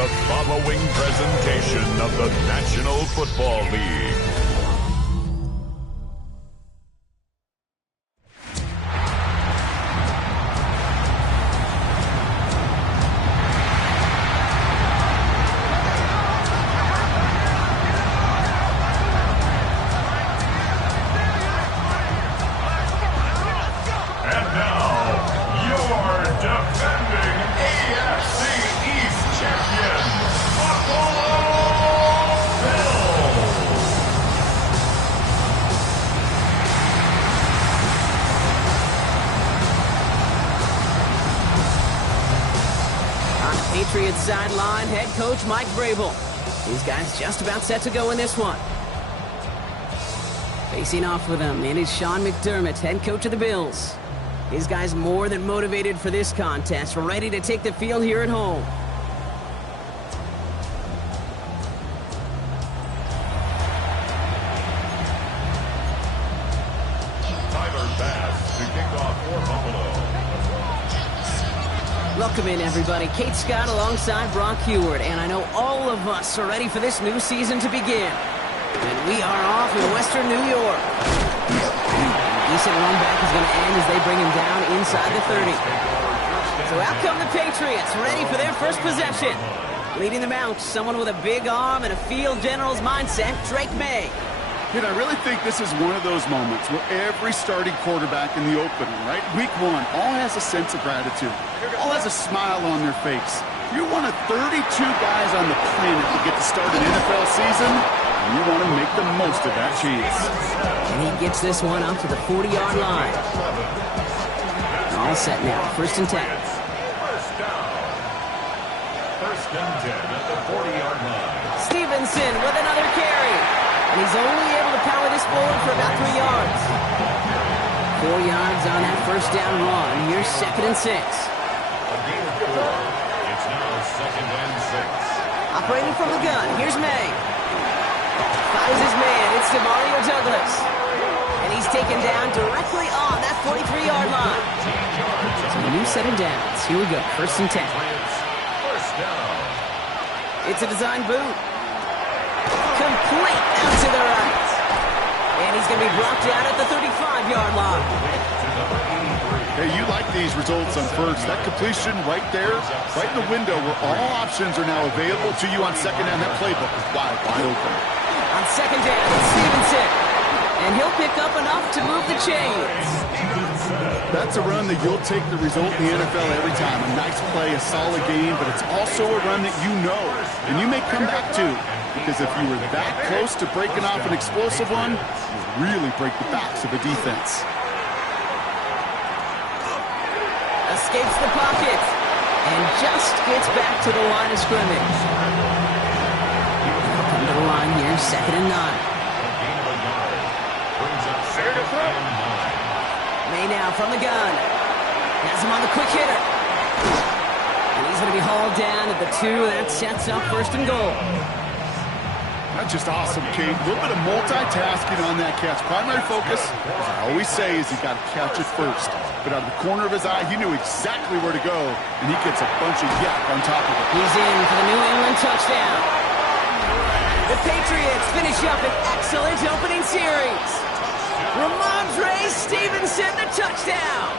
the following presentation of the National Football League. Patriots sideline, head coach Mike Vrabel. These guys just about set to go in this one. Facing off with him, it is Sean McDermott, head coach of the Bills. These guys more than motivated for this contest, ready to take the field here at home. Welcome in, everybody. Kate Scott alongside Brock Heward, and I know all of us are ready for this new season to begin. And we are off in Western New York. Decent run back is going to end as they bring him down inside the 30. So out come the Patriots, ready for their first possession. Leading them out, someone with a big arm and a field general's mindset, Drake May. And I really think this is one of those moments where every starting quarterback in the opening, right? Week one, all has a sense of gratitude. All has a smile on their face. You're one of 32 guys on the planet to get to start an NFL season, and you want to make the most of that chance. And he gets this one out to the 40-yard line. All set now, 1st and 10. First and 10 at the 40-yard line. Stevenson with another carry. And he's only able to power this forward for about 3 yards. 4 yards on that first down run. Here's 2nd and 6. It's now 2nd and 6. Operating from the gun. Here's May. Fires his man. It's Demario Douglas. And he's taken down directly on that 43-yard line. So a new set of downs. Here we go. 1st and 10. First down. It's a design boot. Complete out to the right. And he's going to be brought down at the 35-yard line. Hey, you like these results on first. That completion right there, right in the window where all options are now available to you on second down. That playbook is wide open. On second down, it's Stevenson. And he'll pick up enough to move the chains. That's a run that you'll take the result in the NFL every time. A nice play, a solid game, but it's also a run that you know, and you may come back to. Because if you were that close to breaking off an explosive one, you really break the backs of a defense. Escapes the pocket and just gets back to the line of scrimmage. Come to the line here, 2nd and 9. May now from the gun. Has him on the quick hitter. And he's going to be hauled down at the 2. That sets up 1st and goal. That's just awesome, Kate. A little bit of multitasking on that catch. Primary focus, as I always say, is you got to catch it first. But out of the corner of his eye, he knew exactly where to go, and he gets a bunch of yak on top of it. He's in for the New England touchdown. The Patriots finish up an excellent opening series. Ramondre Stevenson, the touchdown.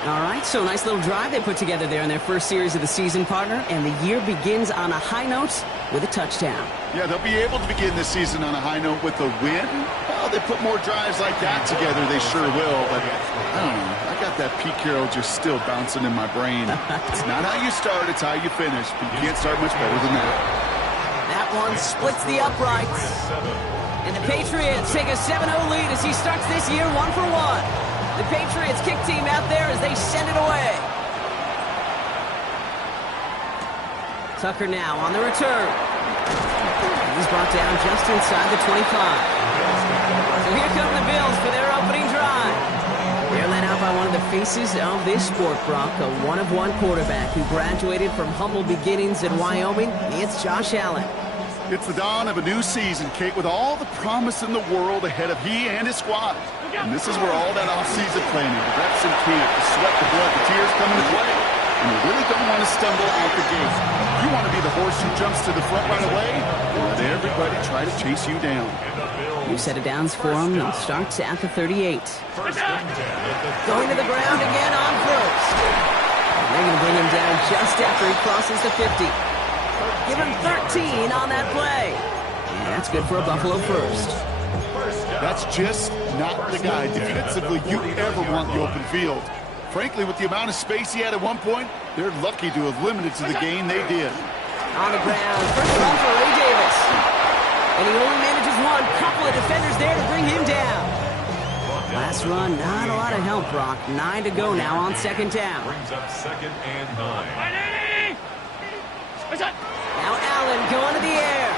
All right, so nice little drive they put together there in their first series of the season, partner, and the year begins on a high note with a touchdown. Yeah, they'll be able to begin this season on a high note with a win. Well, they put more drives like that together, they sure will, but I don't know. I got that Pete Carroll just still bouncing in my brain. It's not how you start, it's how you finish, but you can't start much better than that. That one splits the uprights. And the Patriots take a 7-0 lead as he starts this year 1-for-1. The Patriots kick team out there as they send it away. Tucker now on the return. He's brought down just inside the 25. So here come the Bills for their opening drive. They're led out by one of the faces of this sport, Brock, a one-of-one quarterback who graduated from humble beginnings in Wyoming. It's Josh Allen. It's the dawn of a new season, Kate, with all the promise in the world ahead of he and his squad. And this is where all that off-season planning, the reps in camp, the sweat, the blood, the tears come into play. and you really don't want to stumble out the gate. You want to be the horse who jumps to the front right away, and let everybody try to chase you down. New set of downs for him, and starts at the 38. Going to the ground again on first. And they're going to bring him down just after he crosses the 50. Give him 13 on that play. And that's good for a Buffalo first. That's just not the guy defensively you ever want in the open field. Frankly, with the amount of space he had at one point, they're lucky to have limited to the gain they did. On the ground, first run for Ray Davis. And he only manages one. Couple of defenders there to bring him down. Last run, not a lot of help, Brock. 9 to go now on second down. Brings up 2nd and 9. Now Allen going to the air.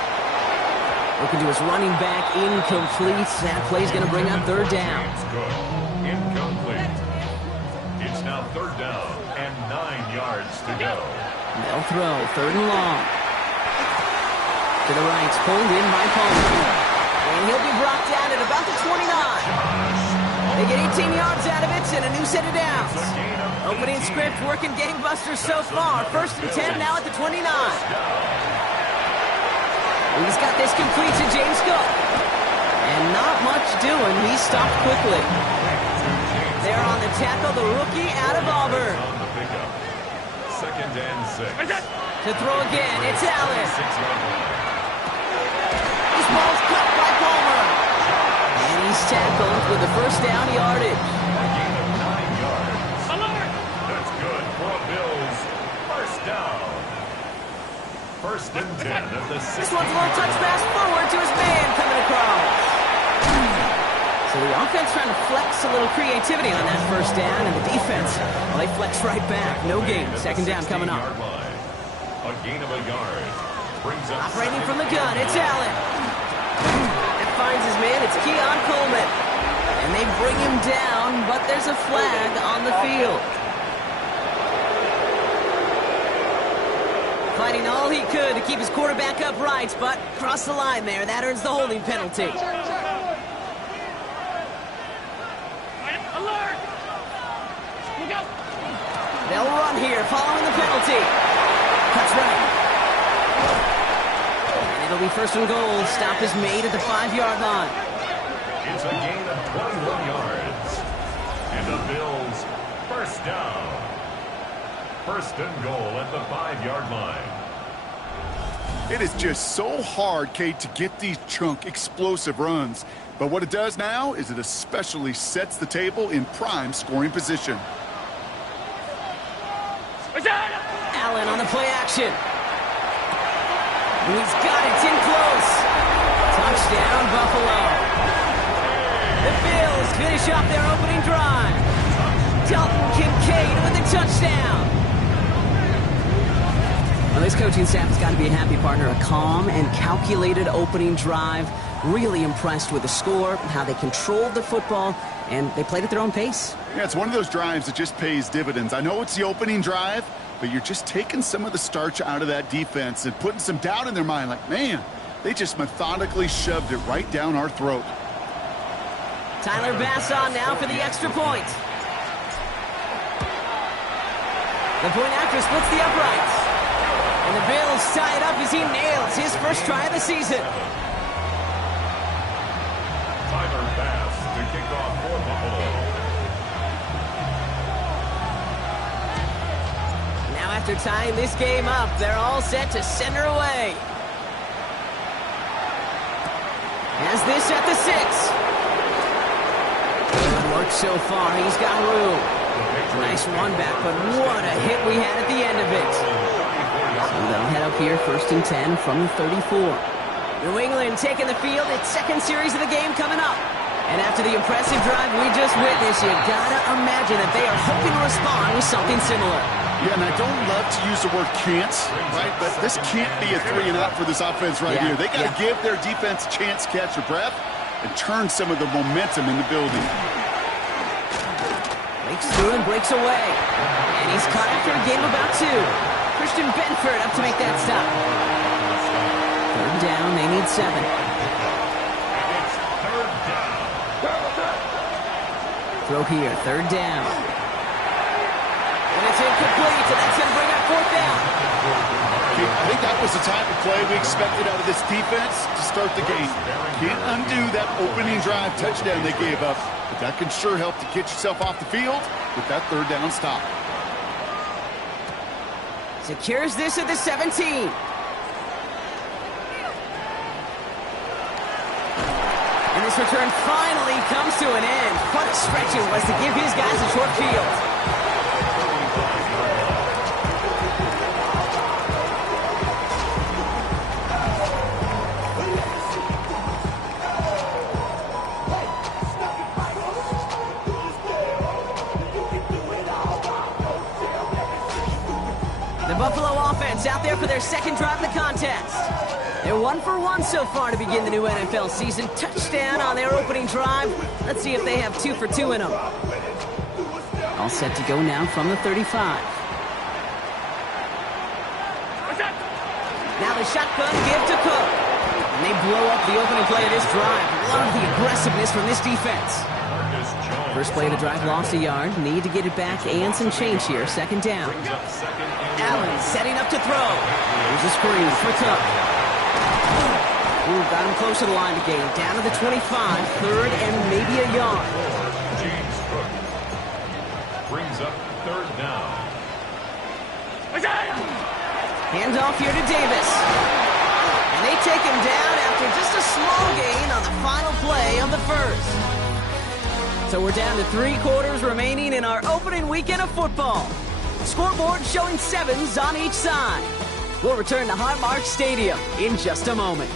Looking to his running back, incomplete. That play's going to bring up third down. It's good. Incomplete. It's now 3rd down and 9 yards to go. They'll throw, 3rd and long. To the right, pulled in by Palmer. And he'll be brought down at about the 29. They get 18 yards out of it and a new set of downs. Opening script working gangbusters so far. 1st and 10 now at the 29. He's got this complete to James Cook. And not much doing. He stopped quickly. There on the tackle, the rookie out of Auburn. On the pickup. 2nd and 6. To throw again, it's Allen. This ball's cut by Palmer. And he's tackled with the first down yardage. A gain of 9 yards. That's good for Bills. 1st down. 1st and 10 at the 6. This one's a little touch pass forward to his man coming across. So the offense trying to flex a little creativity on that first down, and the defense, well, they flex right back. No gain. 2nd down coming up. A gain of a yard. Brings up Operating from the gun, it's Allen. That finds his man, it's Keon Coleman. And they bring him down, but there's a flag on the field. Fighting all he could to keep his quarterback upright, but crossed the line there. That earns the holding penalty. They'll run here following the penalty. Cuts right. And it'll be 1st and goal. Stop is made at the 5-yard line. It's a gain of 21 yards. And the Bills 1st down. 1st and goal at the 5-yard line. It is just so hard, Kate, to get these chunk, explosive runs. But what it does now is it especially sets the table in prime scoring position. Allen on the play action. And he's got it in close. Touchdown, Buffalo. The Bills finish off their opening drive. Dalton Kincaid with the touchdown. Well, this coaching staff has got to be a happy partner. A calm and calculated opening drive. Really impressed with the score, how they controlled the football, and they played at their own pace. Yeah, it's one of those drives that just pays dividends. I know it's the opening drive, but you're just taking some of the starch out of that defense and putting some doubt in their mind. Like, man, they just methodically shoved it right down our throat. Tyler Bass on now for the extra point. The point after splits the uprights. And the Bills tie it up as he nails his first try of the season. Tyler Bass to kick off for Buffalo. Now after tying this game up, they're all set to center away. Has this at the 6. Good work so far. He's got room. Nice run back, but what a hit we had at the end of it. So they'll head up here, 1st and 10 from the 34. New England taking the field. Its 2nd series of the game coming up. And after the impressive drive we just witnessed, you gotta imagine that they are hoping to respond with something similar. Yeah, and I don't love to use the word can't, right? But this can't be a 3-and-out for this offense right here. They got to give their defense a chance to catch their breath and turn some of the momentum in the building. Breaks through and breaks away. And he's caught after a game of about 2. Christian Benford up to make that stop. 3rd down, they need 7. It's 3rd down. Throw here, 3rd down. And it's incomplete, and that's 4th down. I think that was the type of play we expected out of this defense to start the game. Can't undo that opening drive touchdown they gave up, but that can sure help to get yourself off the field with that 3rd down stop. Secures this at the 17. And this return finally comes to an end. What a stretch it was to give his guys a short field. The Buffalo offense out there for their 2nd drive of the contest. They're 1 for 1 so far to begin the new NFL season. Touchdown on their opening drive. Let's see if they have 2 for 2 in them. All set to go now from the 35. Now the shotgun give to Cook. And they blow up the opening play of this drive. Love the aggressiveness from this defense. First play of the drive, lost a yard. Need to get it back and some change here. 2nd down. Allen setting up to throw. Here's a screen for Cook. Ooh, got him close to the line to gain. Down to the 25. 3rd and maybe a yard. James Cook brings up 3rd down. Handoff here to Davis. And they take him down after just a small gain on the final play of the 1st. So we're down to 3 quarters remaining in our opening weekend of football. Scoreboard showing 7s on each side. We'll return to Highmark Stadium in just a moment.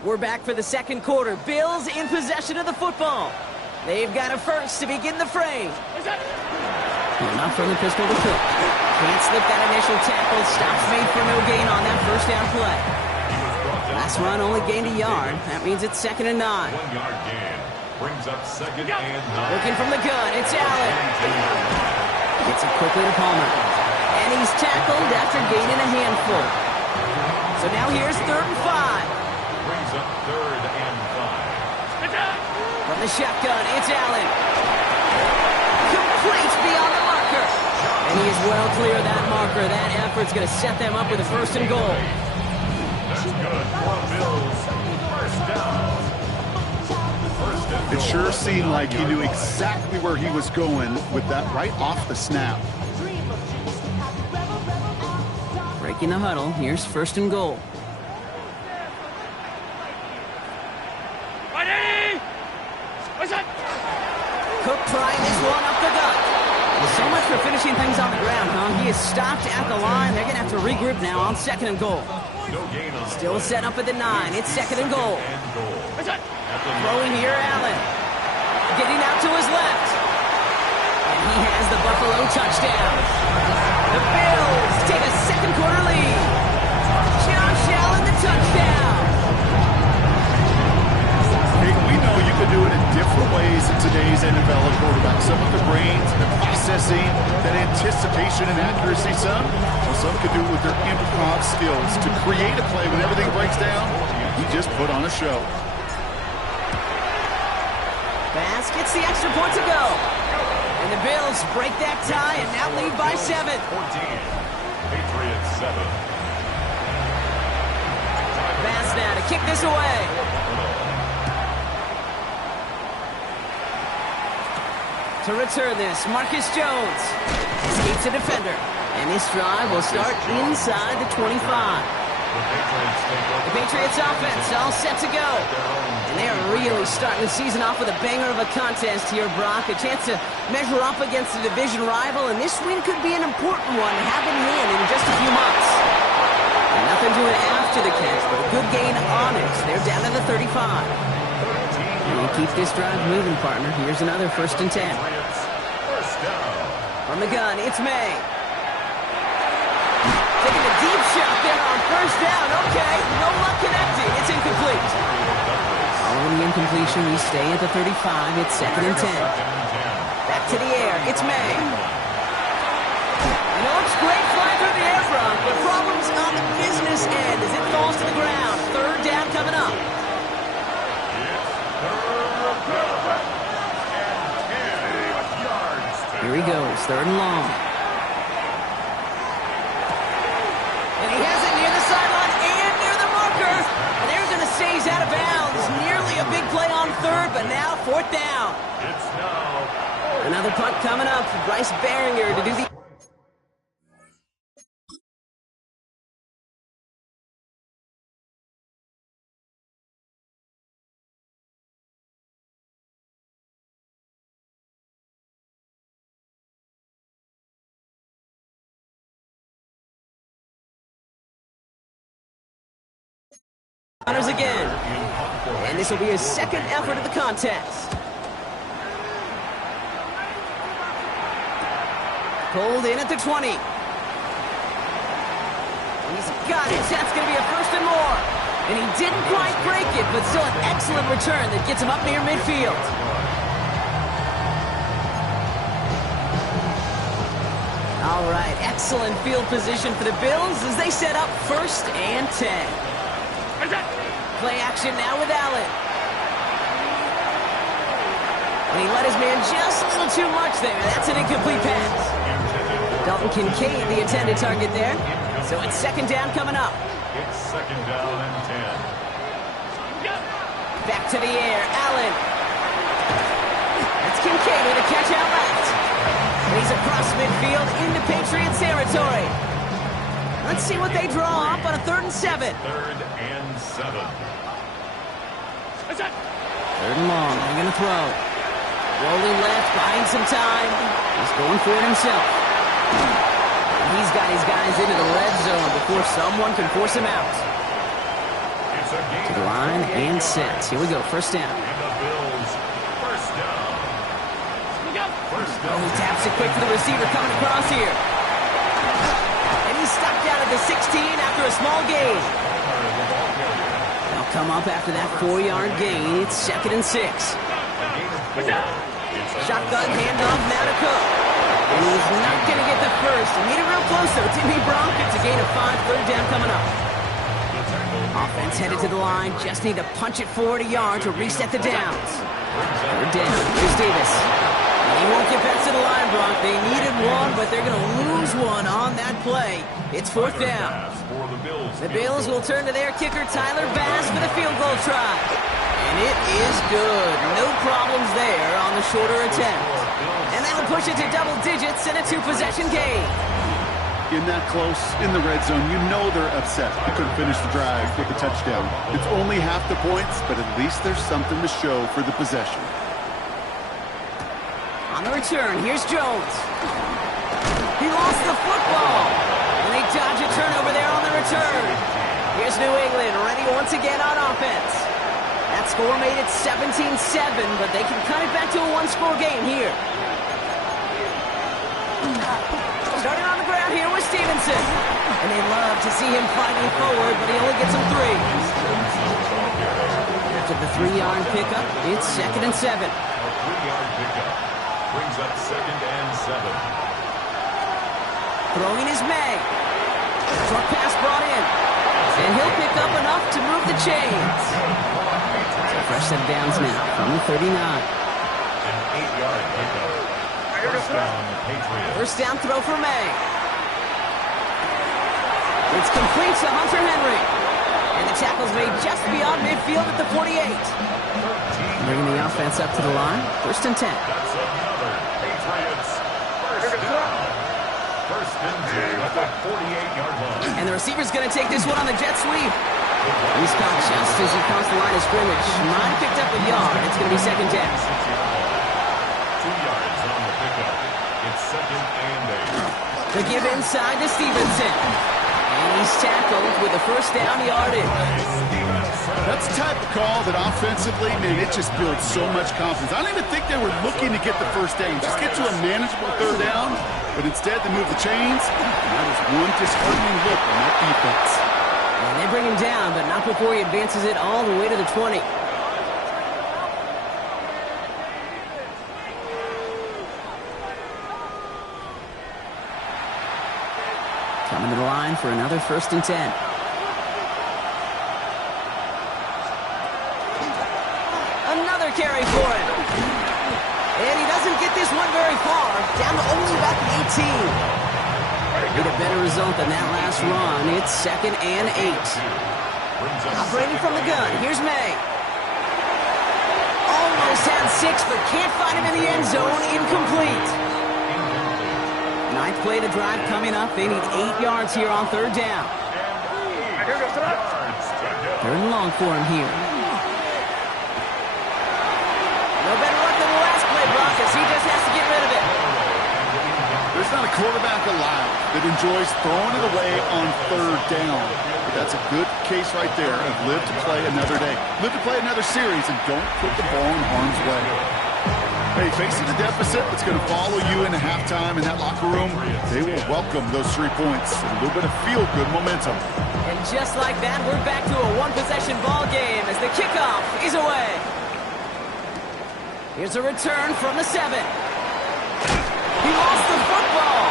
We're back for the 2nd quarter. Bills in possession of the football. They've got a first to begin the fray. Not from the pistol to Cook. Can't slip that initial tackle. Stops made for no gain on that 1st down play. Last run only gained a yard. That means it's 2nd and 9. 1 yard gain. Brings up 2nd and 9. Looking from the gun. It's Allen. Gets it quickly to Palmer. And he's tackled after gaining a handful. So now here's 3rd and 5. Brings up 3rd and 5. From the shotgun, it's Allen. Complete beyond the marker. And he is well clear of that marker. That effort's going to set them up with a 1st and goal. That's good for Bills. 1st down. 1st and goal. It sure seemed like he knew exactly where he was going with that right off the snap. Breaking the huddle. Here's 1st and goal. Cook trying this one up the gut. Well, so much for finishing things on the ground, huh? He is stopped at the line. They're going to have to regroup now on 2nd and goal. No gain on Still set up at the 9. It's 2nd and goal. Throwing here, Allen. Getting out to his left. And he has the Buffalo touchdown. The Bills take a 2nd quarter lead. Josh Allen, the touchdown. Hey, we know you can do it in different ways in today's NFL at quarterback. Some with the brains, the processing, that anticipation and accuracy. Some can do it with their improv skills to create a play when everything breaks down. He just put on a show. Bass gets the extra point to go. And the Bills break that tie and now lead by 7. 14. Patriots 7. Bass now to kick this away. To return this, Marcus Jones escapes a defender. And this drive will start inside the 25. The Patriots offense all set to go. And they are really starting the season off with a banger of a contest here, Brock. A chance to measure up against a division rival, and this win could be an important one to have in hand in just a few months. And nothing doing after the catch, but a good gain on it. They're down to the 35. And keep this drive moving, partner. Here's another 1st and 10. From the gun, it's May. Taking a deep shot there on 1st down. Okay, no luck connecting. It's incomplete. on the incompletion. We stay at the 35. It's 2nd and 10. Back to the air. It's May. And it looks great flying through the air, Bronk, but problems on the business end as it falls to the ground. 3rd down coming up. Here he goes, 3rd and long. And he has it near the sideline and near the marker. And they're going to say he's out of bounds. Nearly a big play on 3rd, but now 4th down. It's now. Another punt coming up for Bryce Behringer to do the... Hunters again. And this will be his 2nd effort of the contest. Pulled in at the 20. He's got it. That's going to be a 1st and more. And he didn't quite break it, but still an excellent return that gets him up near midfield. All right, excellent field position for the Bills as they set up 1st and 10. Play action now with Allen. And he let his man just a little too much there. That's an incomplete pass. Dalton Kincaid, the intended target there. So it's 2nd down coming up. It's 2nd down and 10. Back to the air, Allen. That's Kincaid with a catch out left. And he's across midfield into Patriots territory. Let's see what they draw up on a 3rd and 7. 3rd and 7. 3rd and long. They're going to throw. Rolling left, buying some time. He's going for it himself. He's got his guys into the red zone before someone can force him out. To the line and set. Here we go. 1st down. And the Bills, 1st down. Oh, he taps it quick to the receiver coming across here. And he's stuck down at the 16 after a small gain. They'll come up after that 4-yard gain. It's 2nd and 6. Shotgun handoff now to Cook. And he's not going to get the 1st. He made it real close, though. Didn't he, Bronk? It's a gain of 5. 3rd down coming up. Offense headed to the line. Just need to punch it forward a yard to reset the downs. 3rd down. Here's Davis. And he won't get back to the line, Bronk. They needed one, but they're going to lose one on that play. It's 4th down. The Bills will turn to their kicker, Tyler Bass, for the field goal try. And it is good. No problems there on the shorter attempt. And that'll push it to double digits in a 2-possession game. In that close, in the red zone, you know they're upset. They couldn't finish the drive with a touchdown. It's only half the points, but at least there's something to show for the possession. On the return, here's Jones. He lost the football. And they dodge a turnover there on the return. Here's New England ready once again on offense. That score made it 17-7, but they can cut it back to a 1-score game here. Starting on the ground here with Stevenson. And they love to see him fighting forward, but he only gets them 3. After the 3-yard pickup, it's 2nd and 7. A 3-yard pickup brings up 2nd and 7. Throwing is May. Short pass brought in. And he'll pick up enough to move the chains. So fresh set of downs now from the 39. An 8-yard pickup. 1st down, Patriots. 1st down throw for May. It's complete to Hunter Henry. And the tackle's made just beyond midfield at the 48. Bringing the offense up to the line. 1st and 10. That's another Patriots 1st down. 1st and 10 at the 48-yard line. And the receiver's going to take this one on the jet sweep. He's caught just as he crossed the line of scrimmage. Mine picked up a yard. It's going to be 2nd down. 2 yards on the pickup. It's 2nd and 8. The give inside to Stevenson. And he's tackled with a 1st down yardage. That's the type of call that offensively, man, it just builds so much confidence. I don't even think they were looking to get the 1st down. Just get to a manageable 3rd down, but instead they move the chains. And that is one disheartening look on that defense. And they bring him down, but not before he advances it all the way to the 20. Coming to the line for another 1st and 10. Another carry for him. And he doesn't get this one very far. Down to only about the 18. Need a better result than that last run. It's 2nd and 8. Operating from the gun. Here's May. Almost had 6, but can't find him in the end zone. Incomplete. 9th play of the drive coming up. They need 8 yards here on 3rd down. 3rd and long for him here. No better luck than the last play, Broncos. He just has to get rid of it. There's not a quarterback alive that enjoys throwing it away on 3rd down. But that's a good case right there of live to play another day. Live to play another series and don't put the ball in harm's way. Hey, facing a deficit that's going to follow you into halftime in that locker room, they will welcome those 3 points and a little bit of feel-good momentum. And just like that, we're back to a one-possession ball game as the kickoff is away. Here's a return from the 7. He lost the football.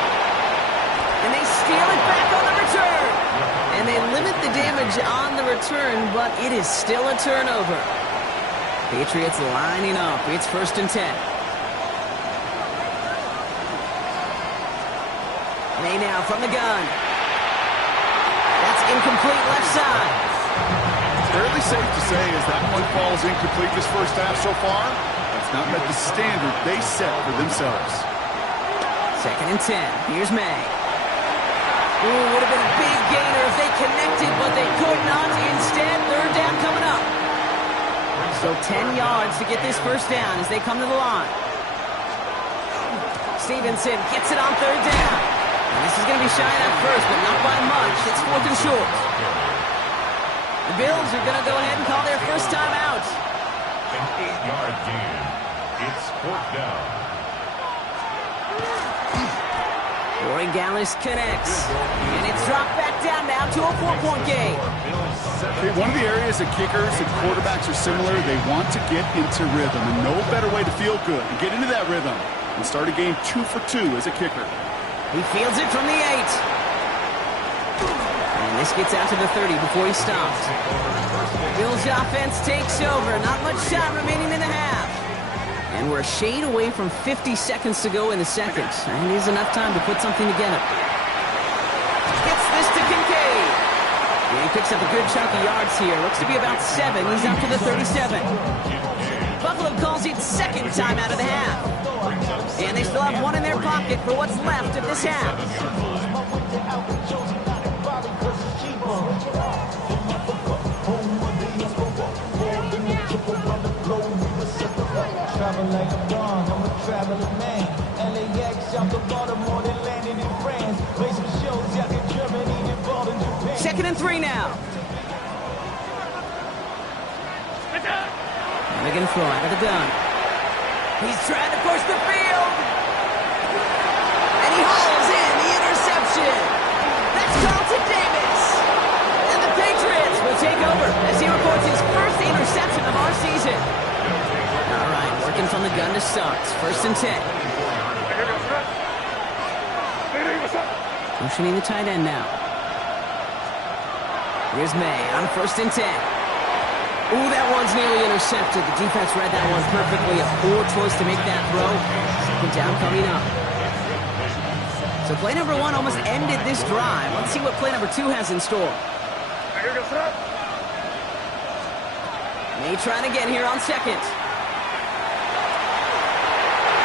And they steal it back on the return. And they limit the damage on the return, but it is still a turnover. Patriots lining up. It's 1st and 10. May now from the gun. That's incomplete left side. Fairly safe to say as that one falls incomplete this first half so far, that's not met the standard they set for themselves. 2nd and 10. Here's May. Ooh, would have been a big gainer if they connected, but they could not. Instead, 3rd down coming up. So 10 yards to get this 1st down as they come to the line. Stevenson gets it on 3rd down. And this is going to be shy at first, but not by much. It's 4th and short. The Bills are going to go ahead and call their first time out. An 8-yard gain. It's 4th down. Corey Gallis connects. And it's dropped back down now to a 4-point game. Okay, one of the areas that kickers and quarterbacks are similar, they want to get into rhythm. And no better way to feel good and get into that rhythm and start a game 2 for 2 as a kicker. He fields it from the 8. And this gets out to the 30 before he stops. Bills offense takes over. Not much time remaining in the half. And we're a shade away from 50 seconds to go in the second. And it is enough time to put something together. Gets this to Kincaid. And he picks up a good chunk of yards here. Looks to be about 7. He's up to the 37. Buffalo calls it 2nd time out of the half. And they still have 1 in their pocket for what's left of this half. Travel like a bond, I'm a traveling man. LAX, I'm the Baltimore, they landed in France. Play some shows out in Germany, they bought in Japan. 2nd and 3 now. And they're going to throw out of the gun. He's trying to push the field. And he hauls in the interception. That's Carlton Davis. And the Patriots will take over as he records his first interception of our season. All right, working from the gun to start. 1st and 10. Motioning the tight end now. Here's May on 1st and 10. Ooh, that one's nearly intercepted. The defense read that one perfectly. A poor choice to make that throw. 2nd down coming up. So play number 1 almost ended this drive. Let's see what play number 2 has in store. May trying again here on 2nd.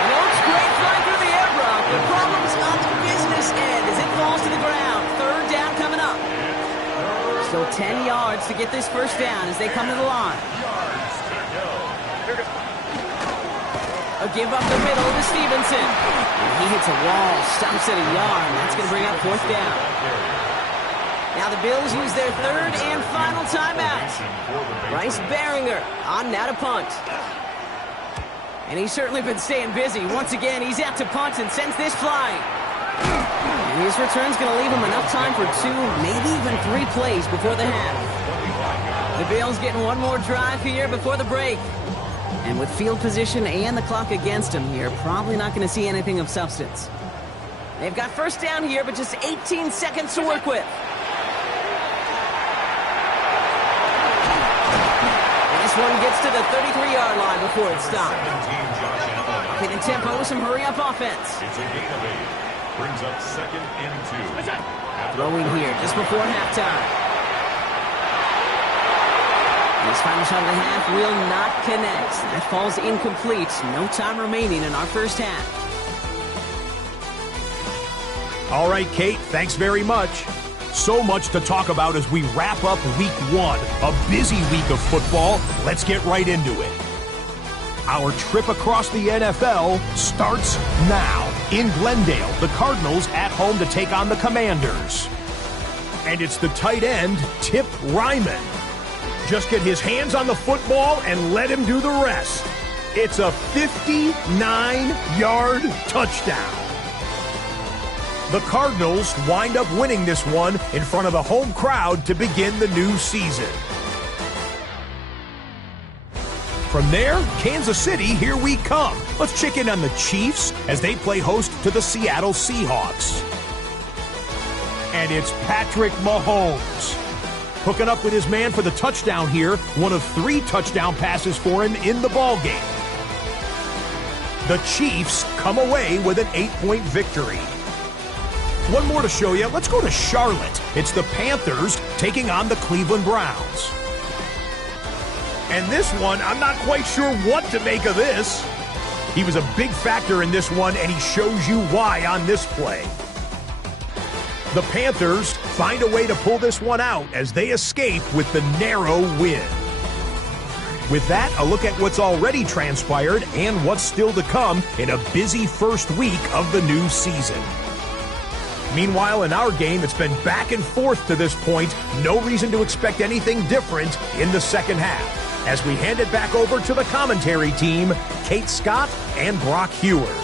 Looks great flying through the air, Brock. The problem's on the business end as it falls to the ground. 3rd down coming up. Still 10 yards to get this 1st down as they come to the line. A give up the middle to Stevenson. And he hits a wall, stops at a yard. That's going to bring up 4th down. Now the Bills use their 3rd and final timeout. Bryce Behringer on now to punt. And he's certainly been staying busy. Once again, he's out to punt and sends this flying. And his return's going to leave him enough time for 2, maybe even 3 plays before the half. The Bills getting one more drive here before the break. And with field position and the clock against him, you're probably not going to see anything of substance. They've got first down here, but just 18 seconds to work with. This one gets to the 33-yard line before it stops. Hitting tempo with some hurry-up offense. It's a gain of 8. Brings up 2nd and 2. Throwing here just before halftime. This final shot of the half will not connect. That falls incomplete. No time remaining in our first half. All right, Kate, thanks very much. So much to talk about as we wrap up week 1. A busy week of football. Let's get right into it. Our trip across the NFL starts now. In Glendale, the Cardinals at home to take on the Commanders. And it's the tight end, Tip Ryman. Just get his hands on the football and let him do the rest. It's a 59-yard touchdown. The Cardinals wind up winning this one in front of the home crowd to begin the new season. From there, Kansas City, here we come. Let's check in on the Chiefs as they play host to the Seattle Seahawks. And it's Patrick Mahomes hooking up with his man for the touchdown here. One of 3 touchdown passes for him in the ballgame. The Chiefs come away with an 8-point victory. One more to show you. Let's go to Charlotte. It's the Panthers taking on the Cleveland Browns. And this one, I'm not quite sure what to make of this. He was a big factor in this one, and he shows you why on this play. The Panthers find a way to pull this one out as they escape with the narrow win. With that, a look at what's already transpired and what's still to come in a busy first week of the new season. Meanwhile, in our game, it's been back and forth to this point. No reason to expect anything different in the second half. As we hand it back over to the commentary team, Kate Scott and Brock Heward.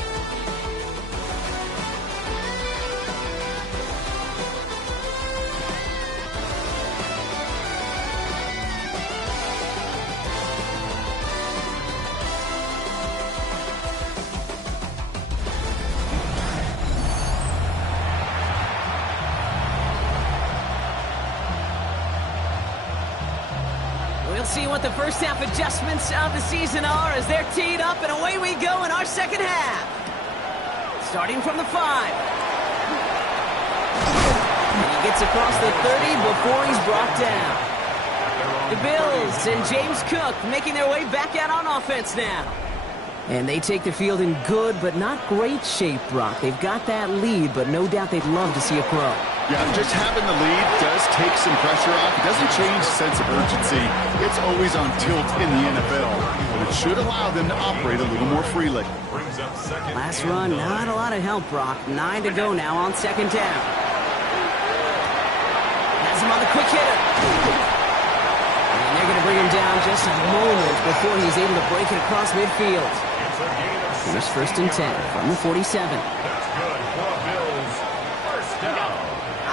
We'll see what the first half adjustments of the season are as they're teed up, and away we go in our second half. Starting from the 5. And he gets across the 30 before he's brought down. The Bills and James Cook making their way back out on offense now. And they take the field in good but not great shape, Brock. They've got that lead, but no doubt they'd love to see it grow. Yeah, just having the lead does take some pressure off. It doesn't change the sense of urgency. It's always on tilt in the NFL, but it should allow them to operate a little more freely. Last run, not a lot of help, Brock. 9 to go now on second down. Has him on the quick hitter. And they're going to bring him down just a moment before he's able to break it across midfield. Here's first and 10 from the 47.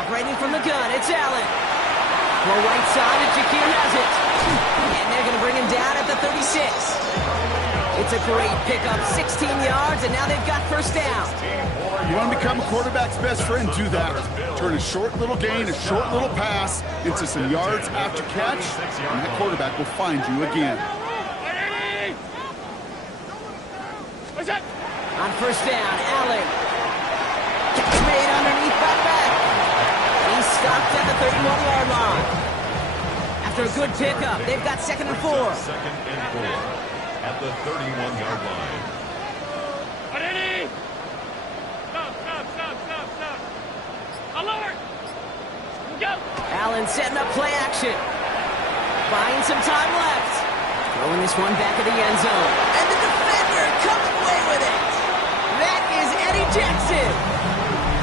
Operating from the gun, it's Allen. Well, right side, and Shakir has it. And they're going to bring him down at the 36. It's a great pickup, 16 yards, and now they've got first down. You want to become a quarterback's best friend, do that. Turn a short little gain, a short little pass into some yards after catch, and that quarterback will find you again. On first down, Allen. Catch made underneath that back. He's stopped at the 31-yard line. After a good pickup, they've got second and 4. Second and 4 at the 31-yard line. Alert! Go! Allen setting up play action. Buying some time left. Throwing this one back of the end zone. And the defender comes away with it. That is Eddie Jackson.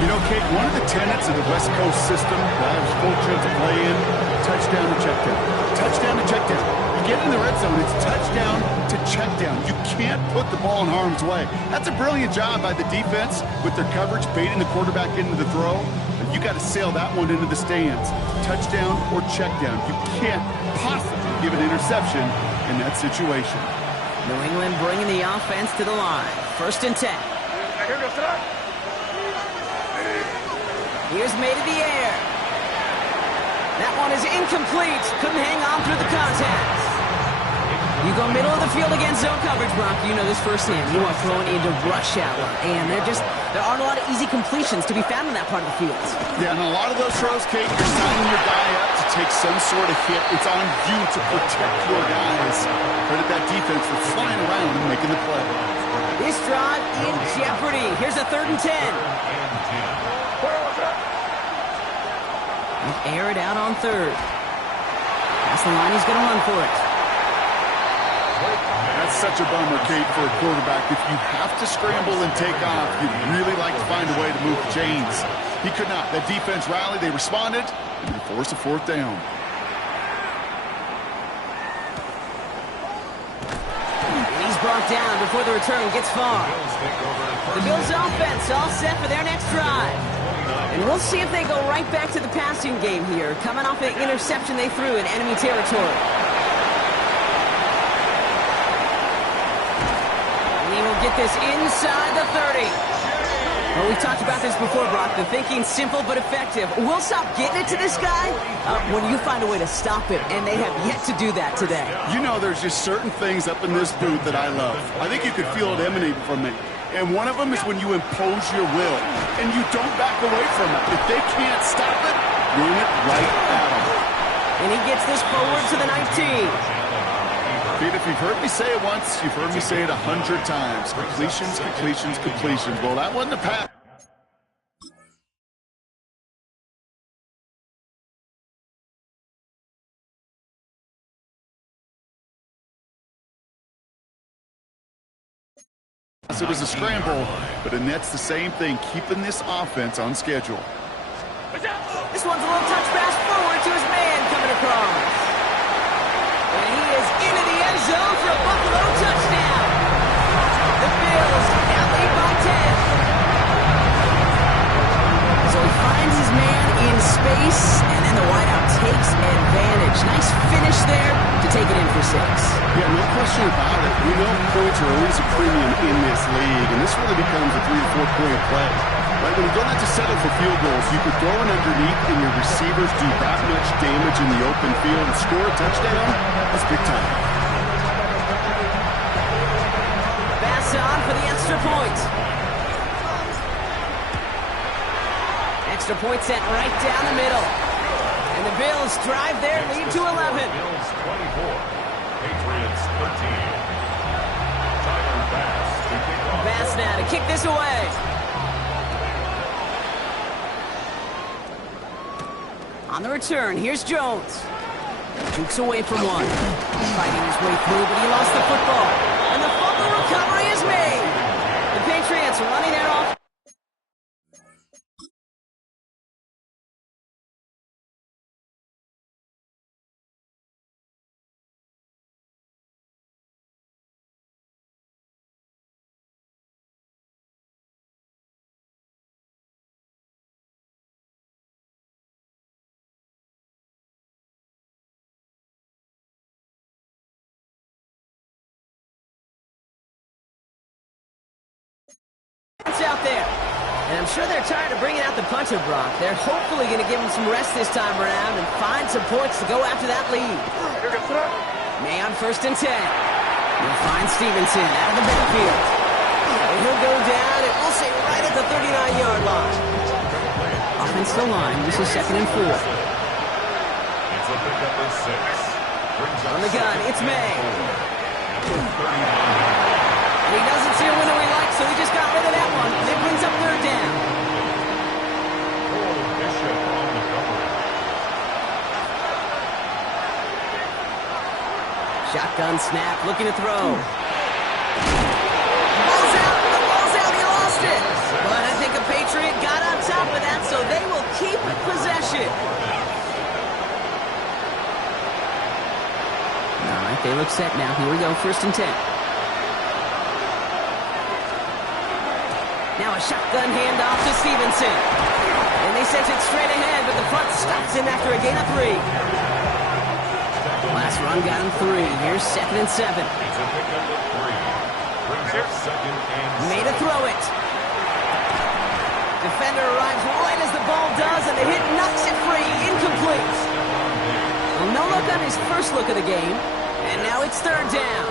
You know, Kate, one of the tenets of the West Coast system that I was fortunate to play in, touchdown to check down. Touchdown to check down. You get in the red zone, it's touchdown to check down. You can't put the ball in harm's way. That's a brilliant job by the defense with their coverage, baiting the quarterback into the throw. But you got to sail that one into the stands. Touchdown or check down. You can't possibly give an interception in that situation. New England bringing the offense to the line. First and 10. Here's made in the air. That one is incomplete. Couldn't hang on through the contact. You go middle of the field against zone coverage, Brock. You know this firsthand. You are throwing into rush hour, and there aren't a lot of easy completions to be found in that part of the field. Yeah, and a lot of those throws, Kate, you're signing your guy up to take some sort of hit. It's on you to protect your guys. Credit that defense for flying around and making the play. This drive in jeopardy. Here's a 3rd and 10. Air it out on 3rd. That's the line. He's going to run for it. That's such a bummer, Kate, for a quarterback. If you have to scramble and take off, you'd really like to find a way to move the chains. He could not. That defense rallied. They responded, and they forced a 4th down. He's brought down before the return gets far. The Bills' offense all set for their next drive. And we'll see if they go right back to the passing game here, coming off an interception they threw in enemy territory. He will get this inside the 30. Well, we've talked about this before, Brock. The thinking's simple but effective. We'll stop getting it to this guy when you find a way to stop it, and they have yet to do that today. You know, there's just certain things up in this booth that I love. I think you could feel it emanate from me. And one of them is when you impose your will, and you don't back away from it. If they can't stop it, run it right at them. And he gets this forward to the 19. Pete, if you've heard me say it once, you've heard me say it 100 times. Completions, completions, completions. Well, that wasn't a pass. It was a scramble, but Annette's the same thing, keeping this offense on schedule. This one's a little touch pass forward to his man coming across. And he is into the end zone for a Buffalo touchdown. The Bills now lead by 10. So he finds his man in space, and then the wideout takes advantage. Nice finish there to take it in for 6. Yeah, no question about it. We know points are always a premium in this league, and this really becomes a 3 to 4 point play. Right, when you don't have to settle for field goals, you could throw it underneath, and your receivers do that much damage in the open field and score a touchdown. That's big time. Pass on for the extra point. Extra point sent right down the middle. And the Bills drive their lead to 11. Bills 24, Patriots 13. Tyler Bass to kick off. Bass now to kick this away. On the return, here's Jones. Jukes away from one. Fighting his way through, but he lost the football. And the fumble recovery is made. The Patriots running their off. Out there. And I'm sure they're tired of bringing out the punter, Brock. They're hopefully going to give him some rest this time around and find some points to go after that lead. May on 1st and 10. He'll find Stevenson out of the backfield. And he'll go down, and we'll say right at the 39-yard line. Offensive line, this is 2nd and 4. It's a pickup of 6. On the gun, it's May. And he doesn't see a window he likes, so he just got rid of that one. And it brings up 3rd down. Bishop on the cover. Shotgun snap, looking to throw. Ball's out, he lost it. But I think a Patriot got on top of that, so they will keep possession. All right, they look set now. Here we go, 1st and 10. Now a shotgun handoff to Stevenson. And they sent it straight ahead, but the front stops him after a gain of 3. Last run got him 3. Here's 2nd and 7. It's a pickup of 3. Brings up 2nd and 7. Made a throw it. Defender arrives right as the ball luck on his first look of the game. And now it's third down.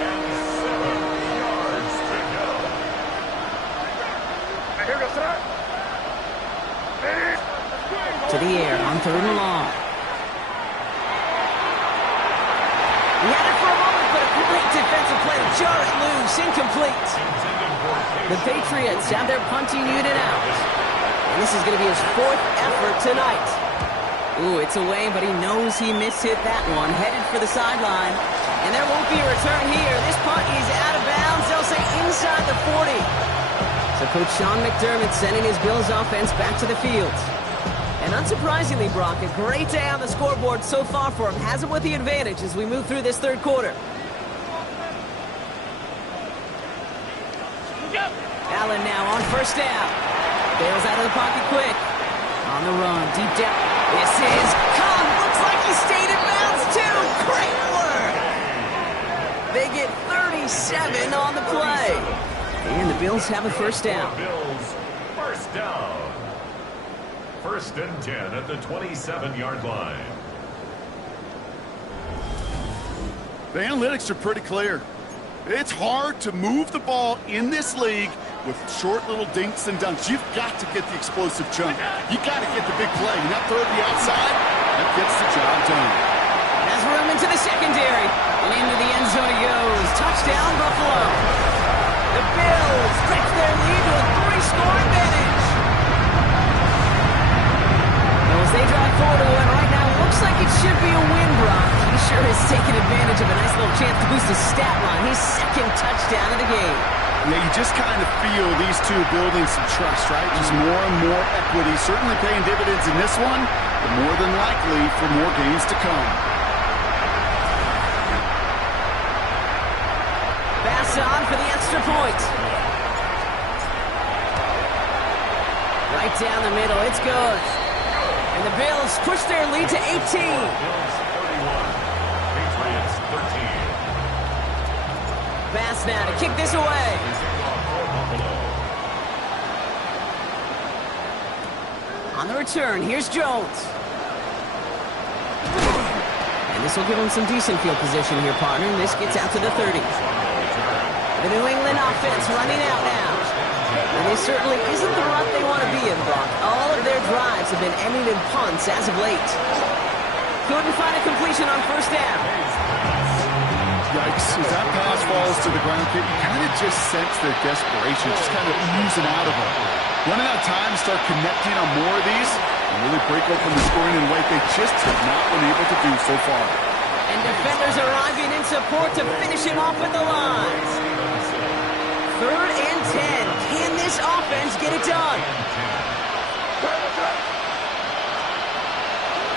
And 7 yards to go. To the air on third and long. He had it for a moment, but a great defensive play to jar it loose. Incomplete. The Patriots have their punting unit out. And this is going to be his 4th effort tonight. Ooh, it's away, but he knows he mishit that one. Headed for the sideline. And there won't be a return here. This punt is out of bounds. They'll say inside the 40. So Coach Sean McDermott sending his Bills offense back to the field. And unsurprisingly, Brock, a great day on the scoreboard so far for him. Has him with the advantage as we move through this third quarter. Allen now on first down. Bails out of the pocket quick. On the run, deep down. This is Khan. Looks like he stayed in bounds too. Great work. They get 37 on the play. And the Bills have a first down. Bills, first down. First and 10 at the 27-yard line. The analytics are pretty clear. It's hard to move the ball in this league with short little dinks and dunks. You've got to get the explosive chunk. You got to get the big play. And that throw to the outside, that gets the job done. Has room into the secondary. And into the end zone he goes. Touchdown, Buffalo. The Bills stretch their lead to a 3-score advantage. As they drive forward to one right now, looks like it should be a win, Brock. He sure has taken advantage of a nice little chance to boost his stat line. His 2nd touchdown of the game. Yeah, you just kind of feel these two building some trust, right? Just more and more equity. Certainly paying dividends in this one, but more than likely for more games to come. Pass on for the extra point. Right down the middle, it's good. And the Bills push their lead to 18. Bills 31, Patriots 13. Pass now to kick this away. On the return, here's Jones. And this will give him some decent field position here, partner. And this gets out to the 30. The New England offense running out now. And this certainly isn't the rut they want to be in, Brock. All of their drives have been ending in punts as of late. Couldn't find a completion on first down. Yikes. As that pass falls to the ground, you kind of just sense their desperation, just kind of oozing out of them. Running out of time to start connecting on more of these and really break open the scoring in a way they just have not been able to do so far. And defenders arriving in support to finish him off at the line. 3rd and 10. Can this offense get it done?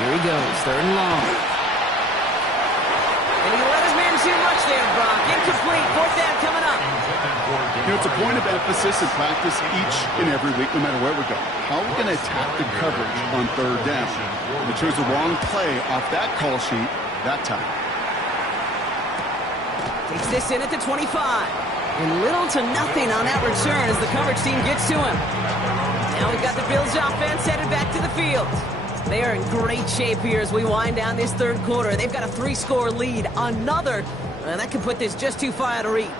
Here he goes, 3rd and long. And he let his man too much there, Brock. Incomplete, 4th down coming up. You know, it's a point of emphasis in practice each and every week, no matter where we go. How are we going to attack the coverage on 3rd down? And they chose the wrong play off that call sheet that time. Takes this in at the 25. And little to nothing on that return as the coverage team gets to him. Now we've got the Bills offense headed back to the field. They are in great shape here as we wind down this third quarter. They've got a 3-score lead. Another, that could put this just too far out of reach.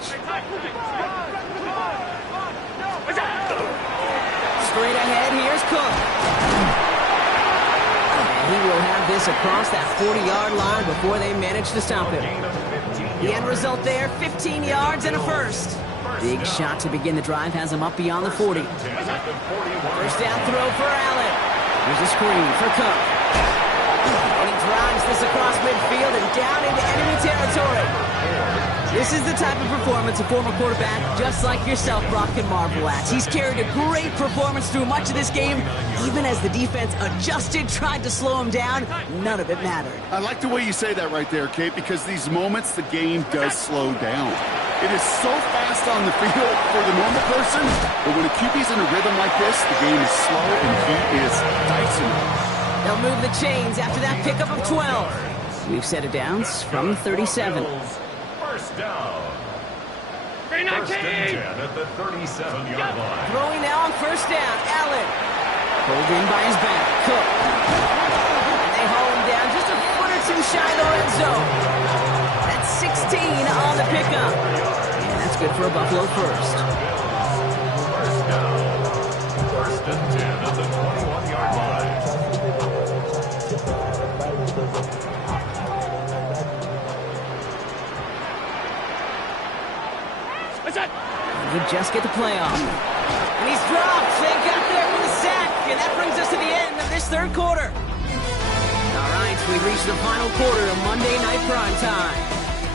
Straight ahead, here's Cook. And he will have this across that 40-yard line before they manage to stop him. The end result there, 15 yards and a first. Big shot to begin the drive has him up beyond the 40. First down throw for Allen. Here's a screen for Cook. And he drives this across midfield and down into enemy territory. This is the type of performance a former quarterback just like yourself, Brock, can marvel at. He's carried a great performance through much of this game. Even as the defense adjusted, tried to slow him down, none of it mattered. I like the way you say that right there, Kate, because these moments the game does slow down. It is so fast on the field for the normal person, but when a QB's in a rhythm like this, the game is slow and he is dicing. They'll move the chains after that pickup of 12. We've set it downs from 37. First down. First and 10 at the 37-yard line. Throwing now on first down, Allen. Pulled in by his back, Cook. And they haul him down just a just inside the red zone. That's 16 on the pickup. And that's good for a Buffalo first. First down. First and 10 at the 21-yard line. What's that? They just get the playoff. And he's dropped. They got there for the sack. And that brings us to the end of this third quarter. All right, we've reached the final quarter of Monday Night Primetime.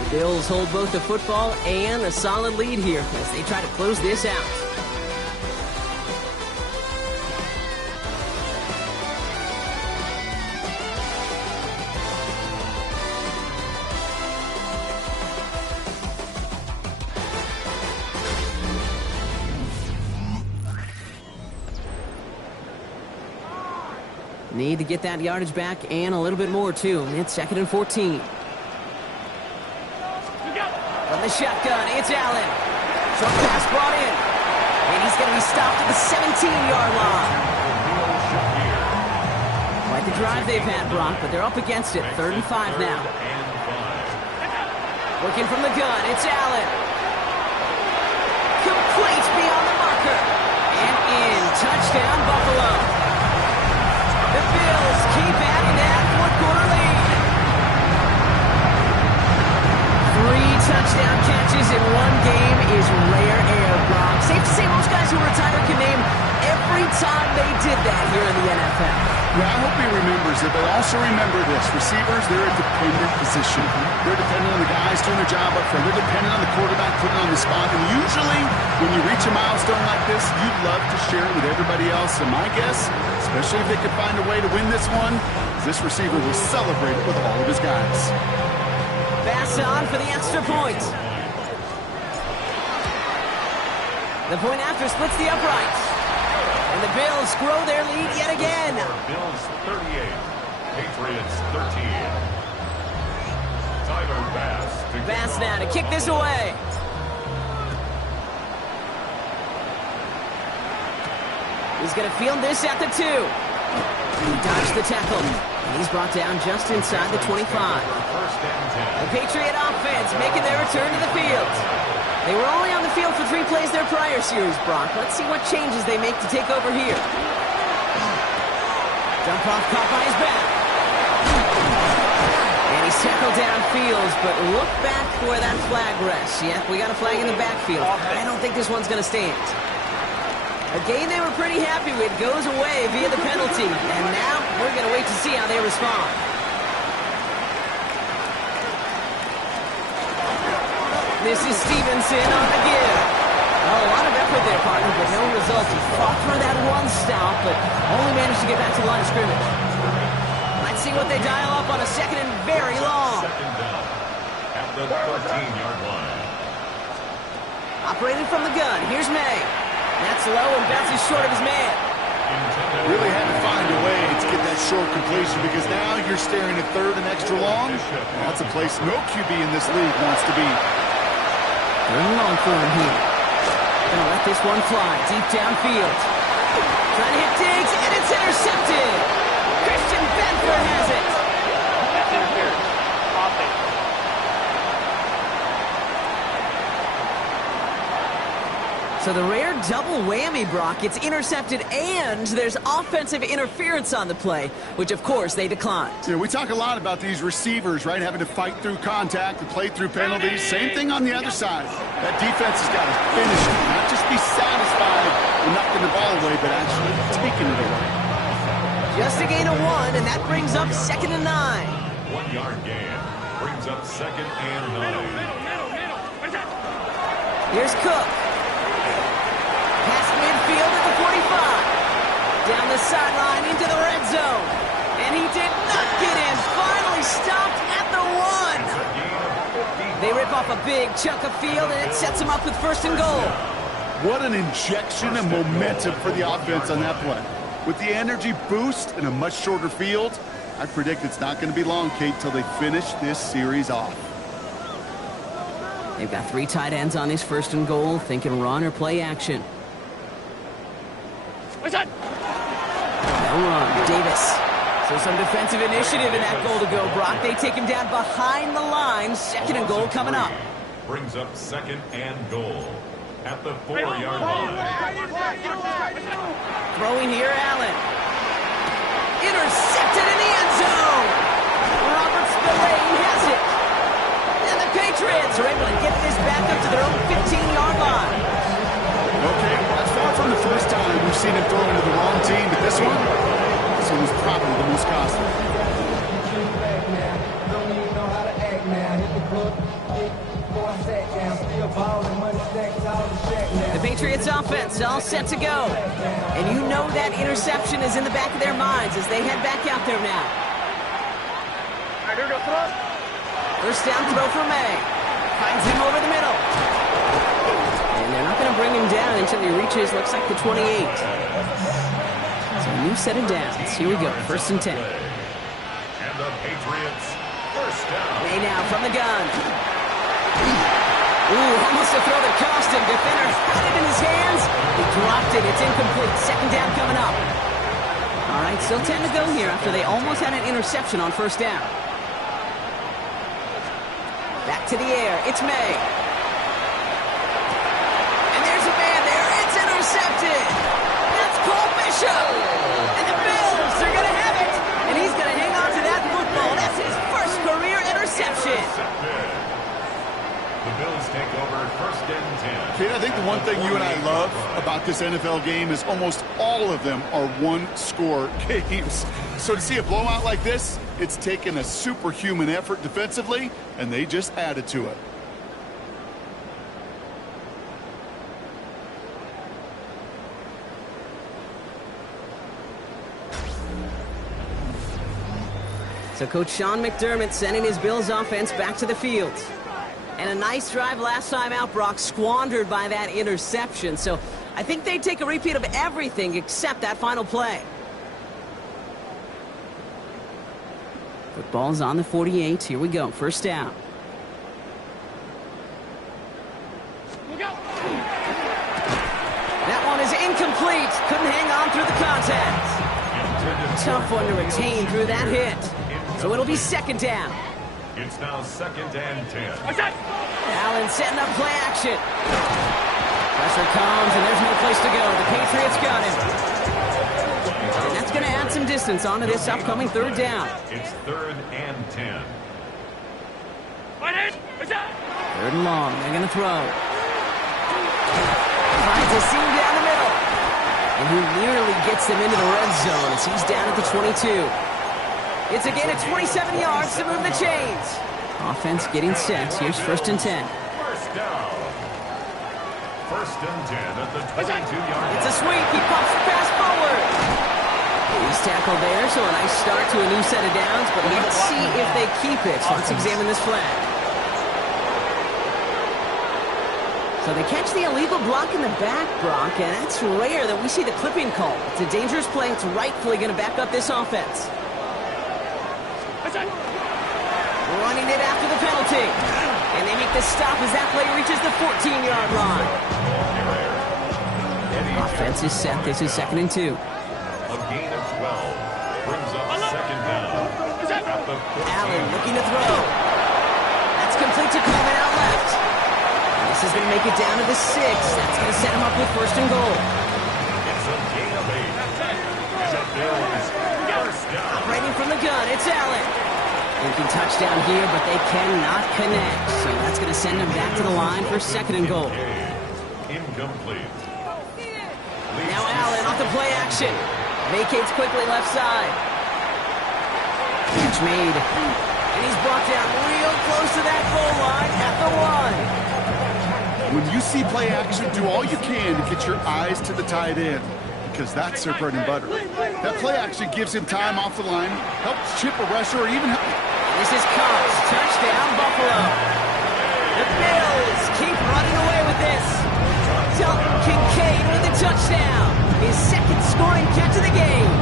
The Bills hold both the football and a solid lead here as they try to close this out. Need to get that yardage back and a little bit more, too. It's 2nd and 14. From the shotgun, it's Allen. Short pass brought in. And he's going to be stopped at the 17-yard line. Quite the drive they've had, Brock, but they're up against it. 3rd and 5 now. Working from the gun, it's Allen. Complete beyond the marker. And in. Touchdown, Buffalo. The Bills keep adding that fourth-quarter lead. 3 touchdown catches in one game is rare air, Brock. Safe to say most guys who retire can name every time they did that here in the NFL. Yeah, I hope he remembers it, but also remember this. Receivers, they're a dependent position. They're dependent on the guys doing their job up front. They're dependent on the quarterback putting on the spot. And usually, when you reach a milestone like this, you'd love to share it with everybody else. And my guess, especially if they could find a way to win this one, is this receiver will celebrate it with all of his guys. Pass on for the extra point. The point after splits the uprights. And the Bills grow their lead yet again. Bills 38, Patriots 13. Tyler Bass now to kick this away. He's going to field this at the 2. He dodged the tackle. And he's brought down just inside the 25. The Patriot offense making their return to the field. They were only on the field for 3 plays their prior series, Brock. Let's see what changes they make to take over here. Jump off caught by his back. And he's tackled downfield, but look back where that flag rests. Yeah, we got a flag in the backfield. I don't think this one's going to stand. A game they were pretty happy with goes away via the penalty. And now we're going to wait to see how they respond. This is Stevenson on the give. Oh, a lot of effort there, partner, but no result. He fought for that one stop, but only managed to get back to the line of scrimmage. Let's see what they dial up on a 2nd and very long. Second down at the 13-yard line. Operated from the gun. Here's May. That's low and bounces short of his man. Really had to find a way to get that short completion because now you're staring at 3rd and extra long. That's a place no QB in this league wants to be. 3rd and long for him here. Gonna let this one fly deep downfield. Trying to hit Diggs, and it's intercepted. Christian Benford has it. That's interference. Offense. So the rare double whammy, Brock. It's intercepted and there's offensive interference on the play, which of course they declined. Yeah, we talk a lot about these receivers, right, having to fight through contact and play through penalties. Same thing on the other side. That defense has got to finish it, not just be satisfied with knocking the ball away, but actually taking it away. Just a gain of 1, and that brings up 2nd and 9. 1-yard gain brings up 2nd and 9. Here's Cook. Past midfield at the 45. Down the sideline into the red zone. And he did not get in. Finally stopped at the 1. They rip off a big chunk of field, and it sets them up with 1st and goal. What an injection of momentum for the offense on that play. With the energy boost and a much shorter field, I predict it's not going to be long, Kate, till they finish this series off. They've got 3 tight ends on this 1st and goal, thinking run or play action. What's that? No run. Davis So some defensive initiative in that goal to go, Brock. They take him down behind the line. Second and goal coming up. Brings up second and goal at the 4-yard line. Throwing here, Allen. Intercepted in the end zone. Robert Spillane has it. And the Patriots are able to get this back up to their own 15-yard line. Okay, that's far from the first time we've seen him throw into the wrong team, but this one was probably the most costly. The Patriots offense all set to go. And you know that interception is in the back of their minds as they head back out there now. First down throw for May. Finds him over the middle. And they're not going to bring him down until he reaches, looks like, the 28. So a new set of downs. Here we go, first and 10. And the Patriots first down. May now from the gun. Ooh, almost a throw that cost him. Defender had it in his hands. He dropped it. It's incomplete. Second down coming up. All right, still 10 to go here after they almost had an interception on first down. Back to the air. It's May. And there's a man there. It's intercepted. That's Cole Bishop. And the Bills are going to have it. And he's going to hang on to that football. That's his first career interception. The Bills take over first and 10. Kate, I think the one thing you and I love about this NFL game is almost all of them are one-score games. So to see a blowout like this, it's taken a superhuman effort defensively, and they just added to it. So Coach Sean McDermott sending his Bills offense back to the field. And a nice drive last time out, Brock, squandered by that interception. So I think they take a repeat of everything except that final play. Football's on the 48. Here we go. First down. That one is incomplete. Couldn't hang on through the contact. Tough one to retain through that hit. So it'll be second down. It's now second and 10. Allen setting up play action. Pressure comes, and there's no place to go. The Patriots got him. And that's going to add some distance onto this upcoming third down. It's third and 10. Third and long. They're going to throw. Finds a seam down the middle. And he nearly gets them into the red zone as he's down at the 22. It's a gain of 27 yards to move the chains. Offense getting set. Here's first and 10. First down. First and 10 at the 22-yard line. It's a sweep. He pops the pass forward. He's tackled there, so a nice start to a new set of downs, but let's see if they keep it. So let's examine this flag. So they catch the illegal block in the back, Brock, and it's rare that we see the clipping call. It's a dangerous play. It's rightfully going to back up this offense. Running it after the penalty. And they make the stop as that play reaches the 14-yard line. Offense is set. This is second and 2. A gain of 12 brings up second down. Allen looking to throw. That's complete to Coleman out left. This is going to make it down to the 6. That's going to set him up with first and goal. It's a gain of 8. And the Bills first down. Operating from the gun, it's Allen. Thinking touchdown here, but they cannot connect. So that's going to send them back to the line for second and goal. Incomplete. Now Allen off the play action. Vacates quickly left side. Catch made. And he's brought down real close to that goal line at the 1. When you see play action, do all you can to get your eyes to the tight end, because that's their bread and butter. That play action gives him time off the line, helps chip a rusher, or even help. This is Cox. Touchdown, Buffalo. The Bills keep running away with this. Dalton Kincaid with a touchdown. His second scoring catch of the game.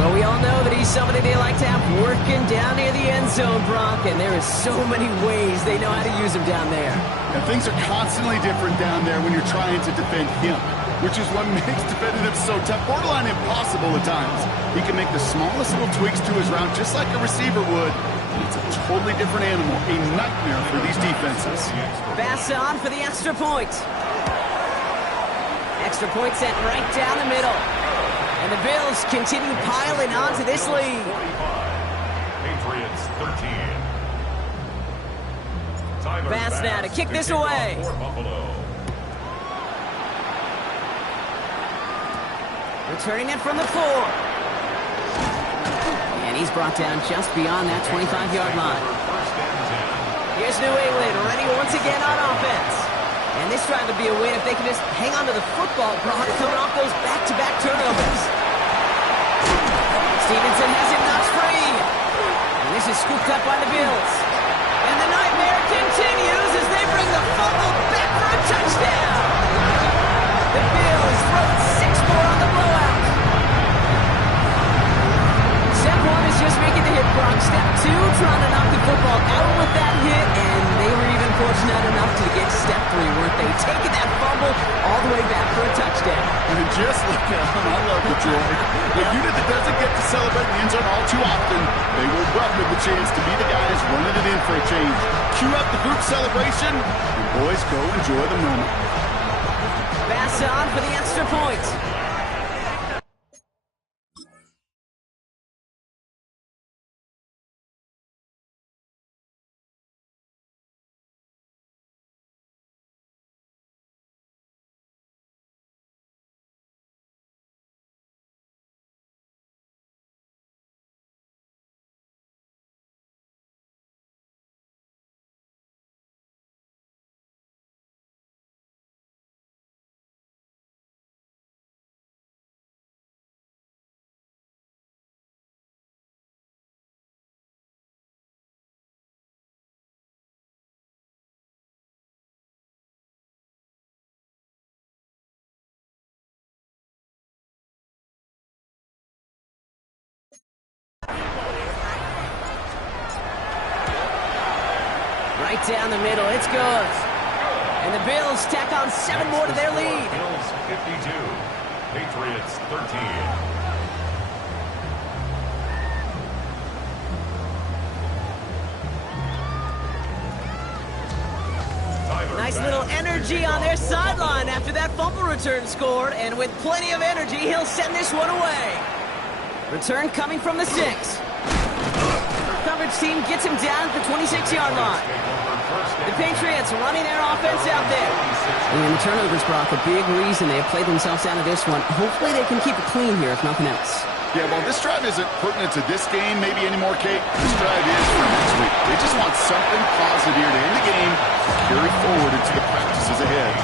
Well, we all know that he's somebody they like to have working down near the end zone, Brock, and there is so many ways they know how to use him down there. And things are constantly different down there when you're trying to defend him, which is what makes defending him so tough, borderline impossible at times. He can make the smallest little tweaks to his route just like a receiver would, and it's a totally different animal, a nightmare for these defenses. Pass on for the extra point. Extra point sent right down the middle. And the Bills continue piling onto this lead. 45. Patriots 13. Pass now to kick this away. Returning it from the 4. And he's brought down just beyond that 25-yard line. Here's New England ready once again on offense. And this drive would be a win if they can just hang on to the football, Brock, coming off those back-to-back turnovers. Stevenson has him knocked free. And this is scooped up by the Bills. And the nightmare continues as they bring the fumble back for a touchdown. The Bills throw 6 more on the blowout. Step 1 is just making the hit, Brock. Step 2, trying to knock the football out with that hit, and they were even fortunate enough to get step 3, weren't they? Taking that fumble all the way back for a touchdown. And just look at him. I love the joy. The unit that doesn't get to celebrate in the end zone all too often, they will welcome the chance to be the guys running it in for a change. Cue up the group celebration, and boys, go enjoy the moment. Pass on for the extra point. Right down the middle, it's good. And the Bills tack on 7 more to their lead. Bills 52, Patriots 13. Nice little energy on their sideline after that fumble return scored, and with plenty of energy, he'll send this one away. Return coming from the 6. Coverage team gets him down at the 26-yard line. The Patriots running their offense out there. And the turnovers, Brock, a big reason they have played themselves out of this one. Hopefully they can keep it clean here, if nothing else. Yeah, well, this drive isn't pertinent to this game maybe anymore, Kate. This drive is for next week. They just want something positive here to end the game and carry forward into the practices ahead.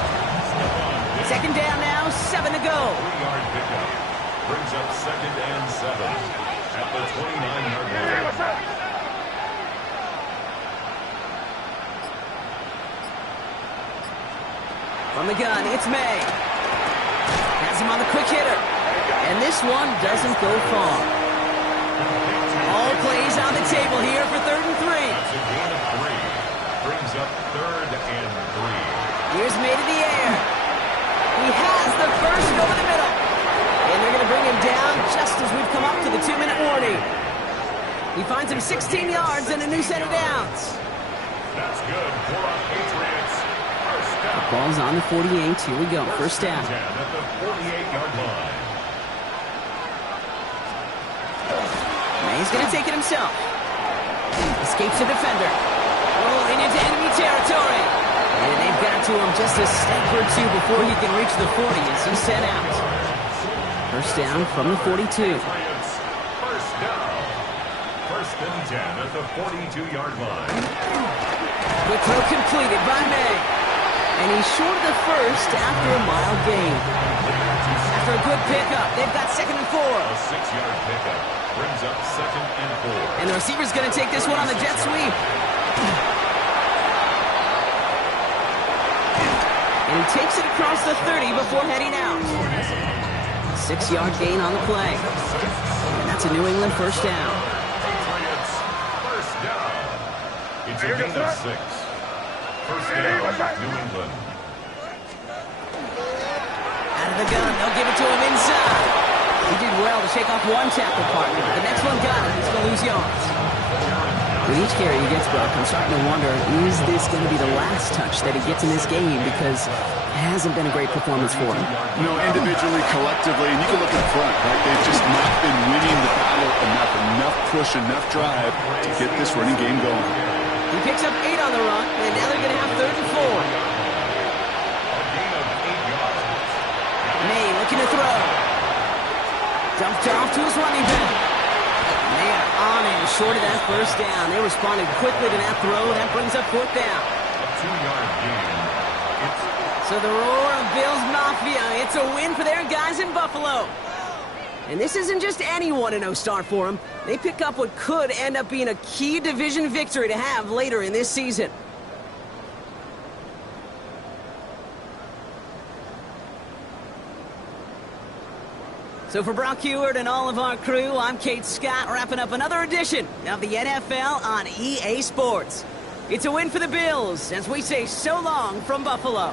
Second down now, 7 to go. 3-yard pickup brings up 2nd and 7 at the 29-yard line. From the gun, it's May. Has him on the quick hitter. And this one doesn't go far. All plays on the table here for 3rd and 3. That's a gain of 3. Brings up 3rd and 3. Here's May to the air. He has the first over the middle. And they're going to bring him down just as we've come up to the 2-minute warning. He finds him 16 yards and a new set of downs. That's good for our Patriots. First down. Ball's on the 48. Here we go. First down. At the 48-yard line. May's going to take it himself. Escapes the defender. Rolling into enemy territory. And they've got to him just a step or 2 before he can reach the 40 as he's sent out. First down from the 42. Patriots, first down. 1st and 10 at the 42-yard line. Quick throw completed by May. And he's short of the first after a mild gain. After a good pickup, they've got 2nd and 4. A 6-yard pickup brings up 2nd and 4. And the receiver's going to take this one on the jet sweep. And he takes it across the 30 before heading out. 6-yard gain on the play. And That's a New England first down. Patriots, first down. It's a gain of 6. First down, New England. Out of the gun, they'll give it to him inside. He did well to shake off one tackle partner. The next one got him. He's going to lose yards. With each carry he gets, Buck, I'm starting to wonder, is this going to be the last touch that he gets in this game? Because it hasn't been a great performance for him. You know, individually, collectively, and you can look in front, right? They've just not been winning the battle enough push, enough drive to get this running game going. He picks up 8 on the run, and now they're going to have 3rd and 4. May looking to throw. Dumped off to his running back. They are on him short of that first down. They responded quickly to that throw. That brings up 4th down. A 2-yard gain. So the roar of Bills Mafia. It's a win for their guys in Buffalo. And this isn't just any 1-0 start for them. They pick up what could end up being a key division victory to have later in this season. So for Brock Heward and all of our crew, I'm Kate Scott, wrapping up another edition of the NFL on EA Sports. It's a win for the Bills as we say so long from Buffalo.